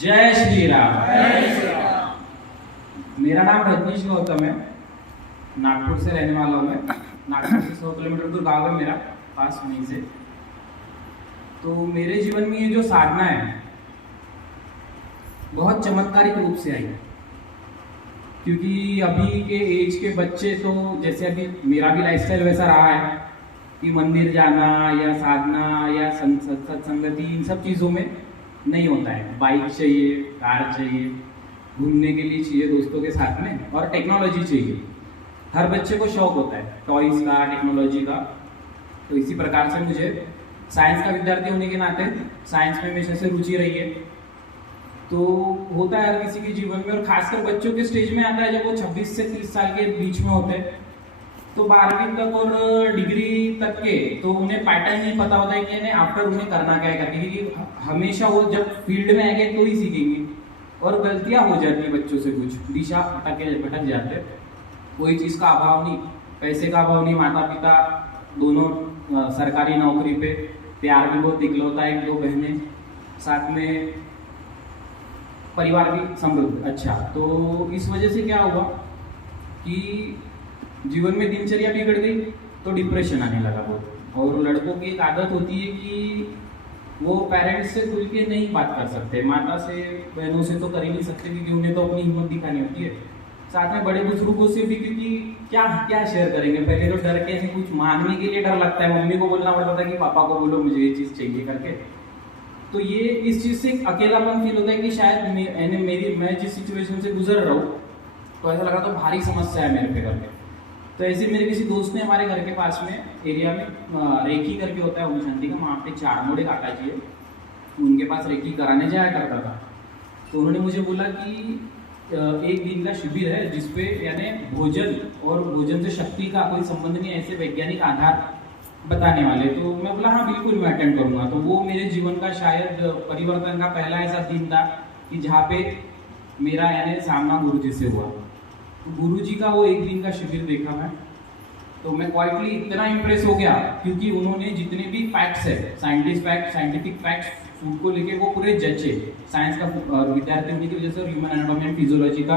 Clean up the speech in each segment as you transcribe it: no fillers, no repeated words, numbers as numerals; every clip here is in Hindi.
जय श्री राम। जय श्री राम। मेरा नाम रजनीश गौतम है, नागपुर से रहने वाला हूँ मैं। नागपुर से 100 किलोमीटर दूर गाँव है मेरा, पास वहीं से। तो मेरे जीवन में ये जो साधना है बहुत चमत्कारिक रूप से आई, क्योंकि अभी के एज के बच्चे तो जैसे अभी मेरा भी लाइफस्टाइल वैसा रहा है कि मंदिर जाना या साधना या सत्संगति इन सब चीज़ों में नहीं होता है। बाइक चाहिए, कार चाहिए, घूमने के लिए चाहिए दोस्तों के साथ में, और टेक्नोलॉजी चाहिए। हर बच्चे को शौक होता है टॉयज़ का, टेक्नोलॉजी का। तो इसी प्रकार से मुझे साइंस का विद्यार्थी होने के नाते साइंस में हमेशा से रुचि रही है। तो होता है हर किसी के जीवन में, और खासकर बच्चों के स्टेज में आता है जब वो 26 से 30 साल के बीच में होते हैं। तो 12वीं तक और डिग्री तक के तो उन्हें पैटर्न नहीं पता होता है कि इन्हें आफ्टर उन्हें करना क्या है करके, क्योंकि हमेशा वो जब फील्ड में आएंगे तो ही सीखेंगे, और गलतियां हो जाती है बच्चों से, कुछ दिशा भटक जाते हैं। कोई चीज़ का अभाव नहीं, पैसे का अभाव नहीं, माता पिता दोनों सरकारी नौकरी पे, प्यार भी बहुत इकलौता है, 1-2 बहनें, साथ में परिवार भी समृद्ध। अच्छा, तो इस वजह से क्या हुआ कि जीवन में दिनचर्या बिगड़ गई, तो डिप्रेशन आने लगा बहुत। और लड़कों की एक आदत होती है कि वो पेरेंट्स से खुल के नहीं बात कर सकते, माता से, बहनों से तो कर ही नहीं सकते, क्योंकि उन्हें तो अपनी हिम्मत दिखानी होती है। साथ में बड़े बुजुर्गों से भी, क्योंकि क्या क्या शेयर करेंगे। पहले तो डर के ऐसे कुछ मांगने के लिए डर लगता है, मम्मी को बोलना पड़ता था कि पापा को बोलो मुझे ये चीज़ चाहिए करके। तो ये इस चीज़ से अकेलापन फील होता है कि शायद मैं जिस सिचुएशन से गुजर रहा हूँ, तो ऐसा लगा तो भारी समस्या है मेरे पे करके। तो ऐसे मेरे किसी दोस्त ने हमारे घर के पास में एरिया में रेकी करके होता है ओम शांति का, वहाँ पे 4 मोड़े काका जी है, उनके पास रेकी कराने जाया करता था। तो उन्होंने मुझे बोला कि एक दिन का शिविर है जिसपे यानी भोजन और भोजन से शक्ति का कोई संबंध नहीं, ऐसे वैज्ञानिक आधार बताने वाले। तो मैं बोला हाँ बिल्कुल मैं अटेंड करूँगा। तो वो मेरे जीवन का शायद परिवर्तन का पहला ऐसा दिन था कि जहाँ पे मेरा यानी सामना गुरु जी से हुआ। तो गुरु जी का वो एक दिन का शिविर देखा मैं, तो मैं क्वाइटली इतना इम्प्रेस हो गया, क्योंकि उन्होंने जितने भी फैक्ट्स है, साइंटिफिक फैक्ट्स फूड को लेके वो पूरे जचे। साइंस का विद्यार्थी होने की वजह से और ह्यूमन एनाटॉमी एंड फिजियोलॉजी का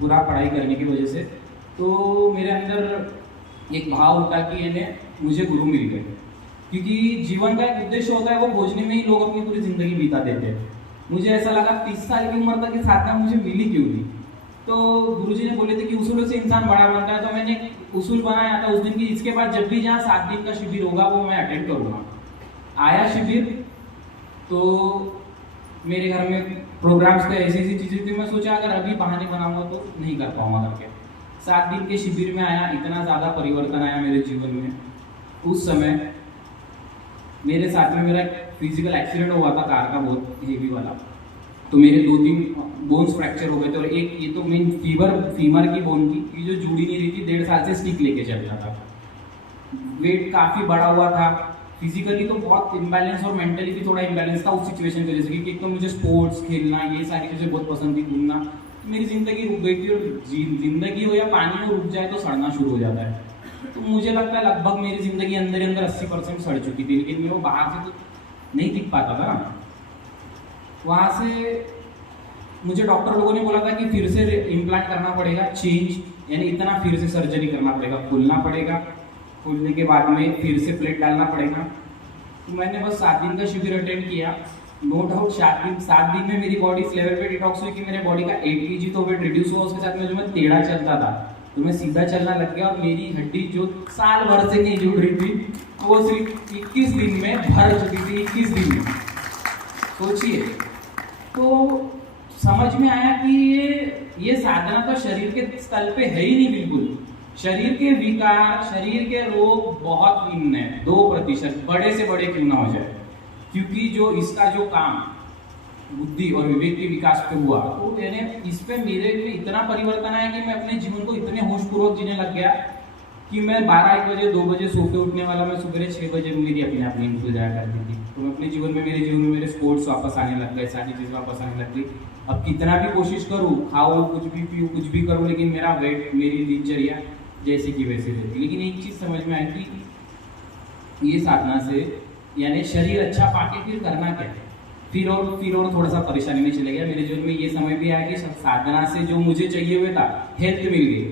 पूरा पढ़ाई करने की वजह से, तो मेरे अंदर एक भाव उठा कि इन्हें मुझे गुरु मिल गए। क्योंकि जीवन का एक उद्देश्य होता है, वो खोजने में ही लोग अपनी पूरी जिंदगी बिता देते हैं। मुझे ऐसा लगा 30 साल की उम्र तक की साधना मुझे मिली क्यों नहीं। तो गुरुजी ने बोले थे कि उसूलों से इंसान बड़ा बनता है, तो मैंने उसूल बनाया था उस दिन की, इसके बाद जब भी जहाँ 7 दिन का शिविर होगा वो मैं अटेंड करूँगा। आया शिविर, तो मेरे घर में प्रोग्राम्स थे, ऐसी ऐसी चीज़ें थी, मैं सोचा अगर अभी बहाने बनाऊंगा तो नहीं कर पाऊंगा करके। 7 दिन के शिविर में आया, इतना ज़्यादा परिवर्तन आया मेरे जीवन में। उस समय मेरे साथ में मेरा फिजिकल एक्सीडेंट हुआ था कार का, बहुत हेवी वाला। तो मेरे 2-3 बोन्स फ्रैक्चर हो गए थे, और एक ये तो मेन फीमर की बोन थी कि जो जुड़ी नहीं रही थी, 1.5 साल से स्टिक लेके चल रहा था। वेट काफ़ी बड़ा हुआ था, फिजिकली तो बहुत इम्बैलेंस और मेंटली भी थोड़ा इम्बैलेंस था उस सिचुएशन की वजह से, क्योंकि एक तो मुझे स्पोर्ट्स खेलना ये सारी चीज़ें बहुत पसंद थी, घूमना। मेरी ज़िंदगी रुक गई थी, और जिंदगी हो या पानी में रुक जाए तो सड़ना शुरू हो जाता है। तो मुझे लगता है लगभग मेरी ज़िंदगी अंदर 80% सड़ चुकी थी, लेकिन मैं वो बाहर से तो नहीं दिख पाता था ना। वहाँ से मुझे डॉक्टर लोगों ने बोला था कि फिर से इम्प्लांट करना पड़ेगा, चेंज यानी इतना फिर से सर्जरी करना पड़ेगा, खोलना पड़ेगा, खोलने के बाद में फिर से प्लेट डालना पड़ेगा। तो मैंने बस 7 दिन का शिविर अटेंड किया। नो डाउट 7 दिन में मेरी बॉडी इस लेवल पे डिटॉक्स हुई कि मेरे बॉडी का 8 kg तो वेट रिड्यूस हुआ। उसके साथ में जो मैं टेढ़ा चलता था तो मैं सीधा चलना लग गया, और मेरी हड्डी जो साल भर से नहीं जुड़ रही थी वो सिर्फ 21 दिन में भर चुकी थी। 21 दिन में सोचिए। तो समझ में आया कि ये साधना तो शरीर के स्तर पे है ही नहीं बिल्कुल। शरीर के विकार, शरीर के रोग बहुत निम्न है, 2%, बड़े से बड़े क्यों ना हो जाए। क्योंकि जो इसका जो काम बुद्धि और विवेक के विकास पे हुआ, तो यानी इस पे मेरे में इतना परिवर्तन आया कि मैं अपने जीवन को इतने होशपूर्वक जीने लग गया कि मैं 12-1 बजे 2 बजे सो के उठने वाला, मैं सुबह 6 बजे मेरी अपने आप नींद खुल जाया करती थी। तो मैं अपने जीवन में मेरे स्पोर्ट्स वापस आने लग गए, सारी चीज़ वापस आने लग गई। अब कितना भी कोशिश करूँ, खाओ कुछ भी पीऊँ कुछ भी करूँ, लेकिन मेरा वेट, मेरी दिनचर्या जैसे की वैसे रहती। लेकिन एक चीज़ समझ में आई कि ये साधना से यानी शरीर अच्छा पाके फिर करना क्या है। फिर और थोड़ा सा परेशानी में चले गया। मेरे जीवन में ये समय भी आया कि साधना से जो मुझे चाहिए हुआ था, हेल्थ मिल गई,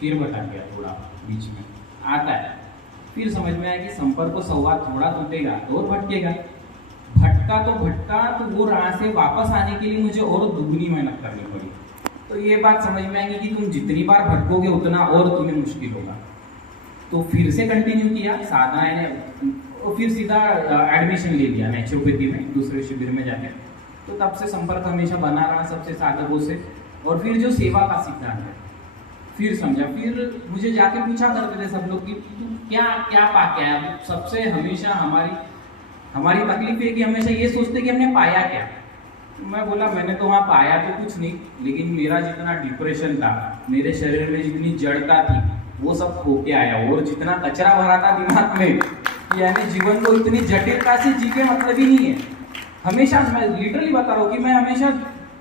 फिर भटक गया थोड़ा, बीच में आता है। फिर समझ में आया कि संपर्क को संवाद थोड़ा टूटेगा तो और भटकेगा। भटका तो वो राह से वापस आने के लिए मुझे और दुगनी मेहनत करनी पड़ी। तो ये बात समझ में आएगी कि तुम जितनी बार भटकोगे उतना और तुम्हें मुश्किल होगा। तो फिर से कंटिन्यू किया साधना ने, और फिर सीधा एडमिशन ले लिया नेचुरोपैथी में, दूसरे शिविर में जाके। तो तब से संपर्क हमेशा बना रहा सबसे साधकों से। और फिर जो सेवा का सिद्धांत है, फिर समझा। फिर मुझे जाके पूछा करते थे सब लोग कि तू क्या क्या पा के आया। सबसे हमेशा हमारी तकलीफ है कि हमेशा ये सोचते कि हमने पाया क्या। मैं बोला मैंने तो वहाँ पाया तो कुछ नहीं, लेकिन मेरा जितना डिप्रेशन था, मेरे शरीर में जितनी जड़ता थी, वो सब खो के आया। और जितना कचरा भरा था दिमाग में, यानी जीवन को इतनी जटिलता से जी के मतलब ही नहीं है। हमेशा मैं लिटरली बता रहा हूँ कि मैं हमेशा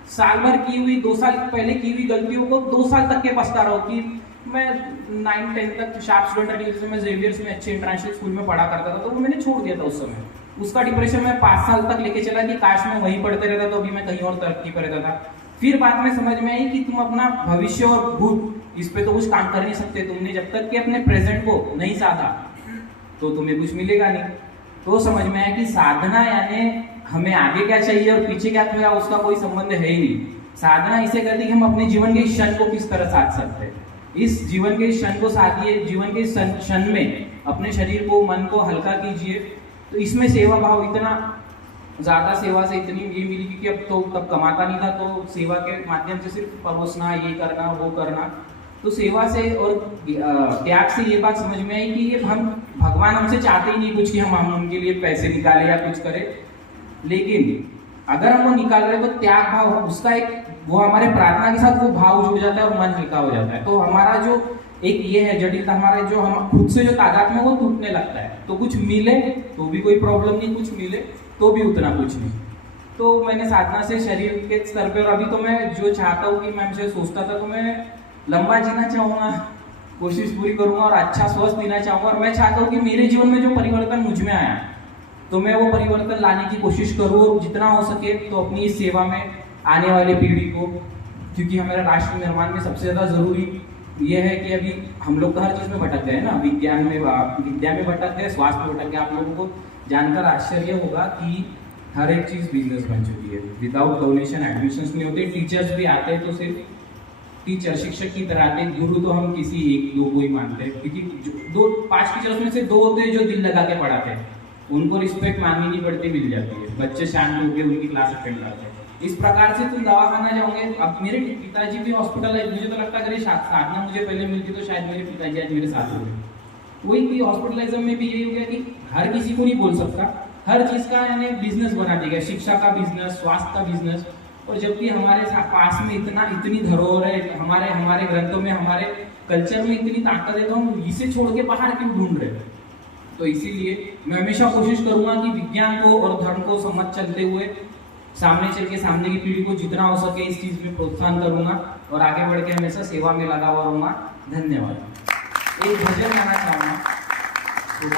साल भर की हुई, 2 साल पहले की हुई गलतियों को 2 साल तक के पछता रहा हूँ कि मैं 9-10 तक शार्प स्टूडेंट रही, मैं जेवियर्स में अच्छे इंटरनेशनल स्कूल में पढ़ा करता था, तो वो मैंने छोड़ दिया था उस समय। उसका डिप्रेशन मैं 5 साल तक लेके चला कि काश मैं वहीं पढ़ते रहता तो अभी मैं कहीं और तरक्की पर रहता था। फिर बाद में समझ में आई कि तुम अपना भविष्य और भूत इस पे तो कुछ काम कर नहीं सकते। तुमने जब तक कि अपने प्रेजेंट को नहीं साधा तो तुम्हें कुछ मिलेगा नहीं। तो समझ में आया कि साधना यानी हमें आगे क्या चाहिए और पीछे क्या हुआ उसका कोई संबंध है ही नहीं। साधना इसे करती कि हम अपने जीवन के क्षण को किस तरह साध सकते हैं। इस जीवन के क्षण को साधिए, जीवन के क्षण में अपने शरीर को, मन को हल्का कीजिए। तो इसमें सेवा भाव, इतना ज्यादा सेवा से इतनी ये मिली क्योंकि अब तो तब कमाता नहीं था, तो सेवा के माध्यम से सिर्फ परोसना, ये करना, वो करना। तो सेवा से और त्याग से ये बात समझ में आई कि ये हम भगवान हमसे चाहते ही नहीं कुछ कि हम उनके लिए पैसे निकाले या कुछ करें, लेकिन अगर हम वो निकाल रहे तो त्याग भाव उसका एक, वो हमारे प्रार्थना के साथ वो भाव जुड़ जाता है और मन हल्का हो जाता है। तो हमारा जो एक ये है जटिलता, हमारे जो हम खुद से जो तादाद में वो टूटने लगता है। तो कुछ मिले तो भी कोई प्रॉब्लम नहीं, कुछ मिले तो भी उतना कुछ नहीं। तो मैंने साधना से शरीर के स्तर पे, और अभी तो मैं जो चाहता हूँ कि मैं हमसे सोचता था तो मैं लंबा जीना चाहूँगा, कोशिश पूरी करूँगा और अच्छा स्वस्थ जीना चाहूँगा। और मैं चाहता हूँ कि मेरे जीवन में जो परिवर्तन मुझ में आया तो मैं वो परिवर्तन लाने की कोशिश करूँ, और जितना हो सके तो अपनी इस सेवा में आने वाली पीढ़ी को, क्योंकि हमारे राष्ट्र निर्माण में सबसे ज़्यादा ज़रूरी ये है कि अभी हम लोग तो हर चीज़ में भटक गए ना, विद्या में भटक गए, स्वास्थ्य में भटक गए। आप लोगों को जानकर आश्चर्य होगा कि हर एक चीज़ बिजनेस बन चुकी है। विदाउट डोनेशन एडमिशन्स नहीं होते। टीचर्स भी आते हैं तो सिर्फ टीचर, शिक्षक की तरह आते हैं। गुरु तो हम किसी 1-2 को ही मानते हैं, क्योंकि 5 टीचर्स में से 2 होते हैं जो दिल लगा के पढ़ाते हैं, उनको रिस्पेक्ट मांगनी नहीं पड़ती, मिल जाती है। बच्चे शांत होकर उनकी क्लास अटेंड करते हैं। इस प्रकार से तुम दवाखाना जाओगे। अब मेरे पिताजी भी हॉस्पिटल है, मुझे तो लगता है अगर साधना मुझे पहले मिलती तो शायद मेरे पिताजी आज मेरे साथ होते। वही भी हॉस्पिटलिज्म में भी यही हो गया कि हर किसी को नहीं बोल सकता, हर चीज का यानी बिजनेस बना दिया, शिक्षा का बिजनेस, स्वास्थ्य का बिजनेस। और जबकि हमारे पास में इतनी धरोहर है, हमारे ग्रंथों में, हमारे कल्चर में इतनी ताकत है, तो हम इसे छोड़ के बाहर क्यों ढूंढ रहे हैं। तो इसीलिए मैं हमेशा कोशिश करूंगा कि विज्ञान को और धर्म को समझ चलते हुए सामने चल के सामने की पीढ़ी को जितना हो सके इस चीज में प्रोत्साहन करूंगा और आगे बढ़ के हमेशा सेवा में लगा हुआ रहूंगा। धन्यवाद। एक भजन गाना चाहूंगा।